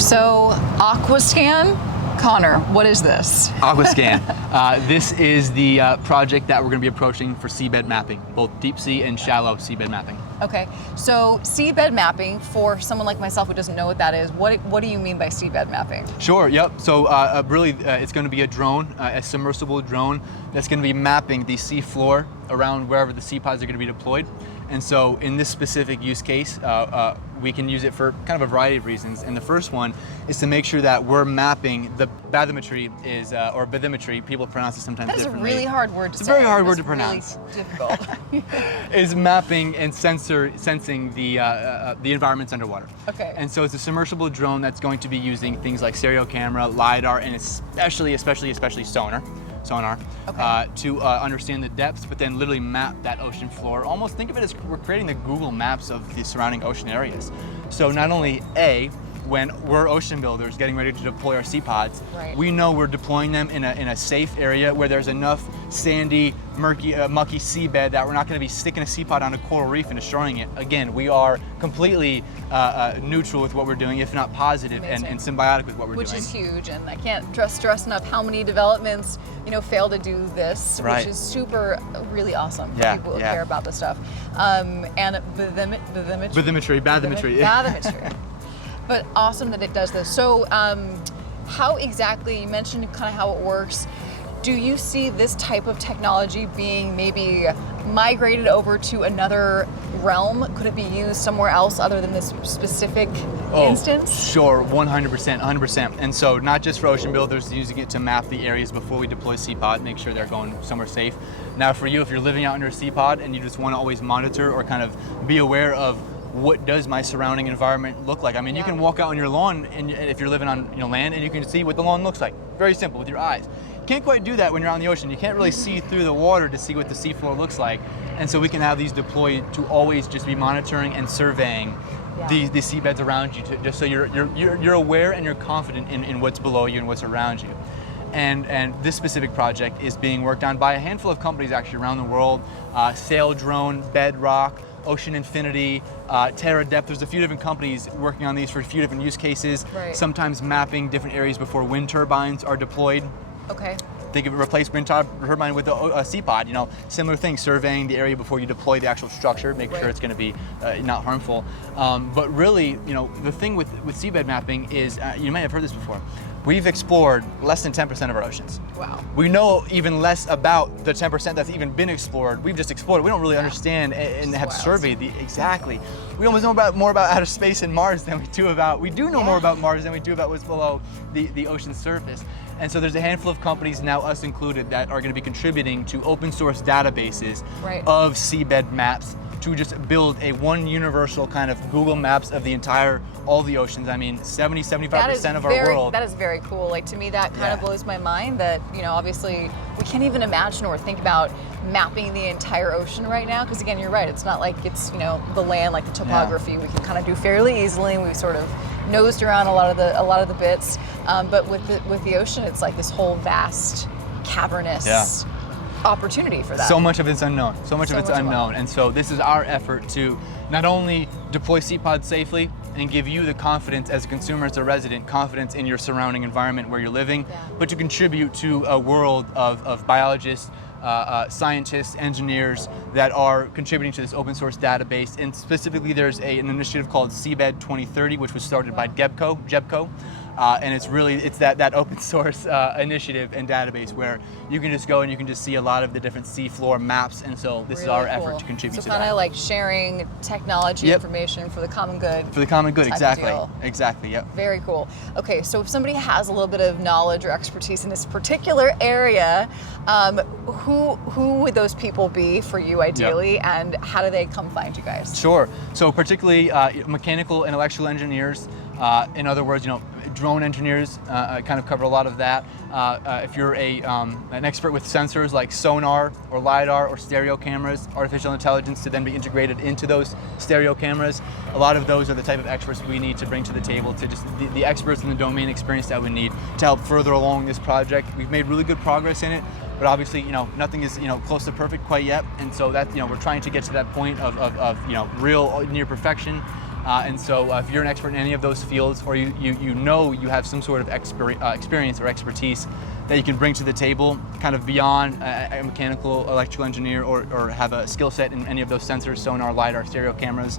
so Aquascan, Connor, what is this? Aquascan. This is the project that we're going to be approaching for seabed mapping, both deep sea and shallow seabed mapping. Okay, so seabed mapping, for someone like myself who doesn't know what that is, what do you mean by seabed mapping? Sure, yep. So really, it's going to be a drone, a submersible drone that's going to be mapping the sea floor around wherever the SeaPods are going to be deployed. And so in this specific use case, we can use it for kind of a variety of reasons. And the first one is to make sure that we're mapping the bathymetry is, or bathymetry, people pronounce it sometimes differently. That's a really hard word to say. It's a very hard word to pronounce. Really difficult. Is mapping and sensing the environments underwater. Okay. And so it's a submersible drone that's going to be using things like stereo camera, LiDAR, and especially sonar. Okay. To understand the depths, but then literally map that ocean floor. Almost think of it as we're creating the Google Maps of the surrounding ocean areas. So not only when we're ocean builders getting ready to deploy our SeaPods, right, we know we're deploying them in a safe area where there's enough sandy, murky, mucky seabed that we're not going to be sticking a SeaPod on a coral reef and destroying it. Again, we are completely neutral with what we're doing, if not positive and symbiotic with what we're doing. Which is huge, and I can't stress enough how many developments fail to do this, right, which is super, really awesome for people who care about this stuff. And bathymetry. But awesome that it does this. So how exactly, you mentioned kind of how it works. Do you see this type of technology being maybe migrated over to another realm? Could it be used somewhere else other than this specific instance? Sure, 100%. And so not just for ocean builders using it to map the areas before we deploy SeaPod, make sure they're going somewhere safe. Now for you, if you're living out under a SeaPod and you just want to always monitor or kind of be aware of what does my surrounding environment look like? I mean, you can walk out on your lawn, and if you're living on land, and you can see what the lawn looks like. Very simple with your eyes. You can't quite do that when you're on the ocean. You can't really see through the water to see what the seafloor looks like. And so we can have these deployed to always just be monitoring and surveying the seabeds around you, just so you're aware and you're confident in what's below you and what's around you. And this specific project is being worked on by a handful of companies actually around the world. Sail Drone, Bedrock, Ocean Infinity, Terra Depth. There's a few different companies working on these for a few different use cases. Right. Sometimes mapping different areas before wind turbines are deployed. Okay. Think of replace wind turbine with a SeaPod. Similar thing, surveying the area before you deploy the actual structure, make sure it's going to be not harmful. But really, the thing with seabed mapping is, you may have heard this before, we've explored less than 10% of our oceans. Wow. We know even less about the 10% that's even been explored. We've just explored. We don't really understand and have surveyed exactly. We almost know more about outer space and Mars than we do about, more about Mars than we do about what's below the ocean surface. And so there's a handful of companies, now us included, that are going to be contributing to open source databases of seabed maps to just build one universal kind of Google Maps of all the oceans. I mean, 75% of our world. That is very cool. Like, to me, that kind of blows my mind that, obviously we can't even imagine or think about mapping the entire ocean right now. Because again, you're right. It's not like it's, the land, like the topography we can kind of do fairly easily. We've sort of nosed around a lot of the bits. But with the ocean, it's like this whole vast, cavernous opportunity for that. So much of it's unknown. And so this is our effort to not only deploy SeaPods safely and give you the confidence as a consumer, as a resident, confidence in your surrounding environment where you're living, but to contribute to a world of biologists, scientists, engineers that are contributing to this open source database. And specifically, there's an initiative called Seabed 2030, which was started by JEBCO. And it's that open source initiative and database where you can just go and you can just see a lot of the different seafloor maps. And so this is our effort to contribute to that. So kind of like sharing technology information for the common good. For the common good, exactly. Exactly, yep. Very cool. Okay, so if somebody has a little bit of knowledge or expertise in this particular area, who would those people be for you ideally, and how do they come find you guys? Sure. So particularly mechanical and electrical engineers, in other words, drone engineers kind of cover a lot of that. If you're an expert with sensors like sonar or LiDAR or stereo cameras, artificial intelligence to then be integrated into those stereo cameras, a lot of those are the type of experts we need to bring to the table, to just the experts in the domain experience that we need to help further along this project. We've made really good progress in it, but obviously, nothing is close to perfect quite yet, and so that we're trying to get to that point of real near perfection. And so if you're an expert in any of those fields, or you know you have some sort of experience or expertise that you can bring to the table, kind of beyond a mechanical, electrical engineer, or have a skill set in any of those sensors, sonar, LiDAR, stereo cameras,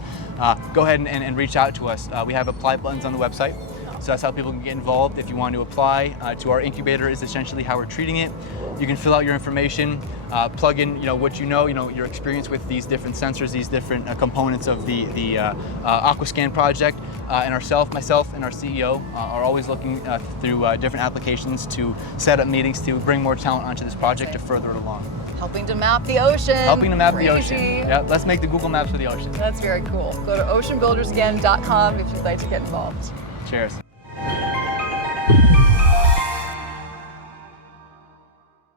go ahead and reach out to us. We have apply buttons on the website. So that's how people can get involved. If you want to apply to our incubator, is essentially how we're treating it. You can fill out your information, plug in, what your experience with these different sensors, these different components of the Aquascan project. And myself and our CEO are always looking through different applications to set up meetings to bring more talent onto this project to further it along. Helping to map the ocean. Helping to map the Crazy. ocean. Yeah, let's make the Google Maps for the ocean. That's very cool. Go to oceanbuildersagain.com if you'd like to get involved. Cheers.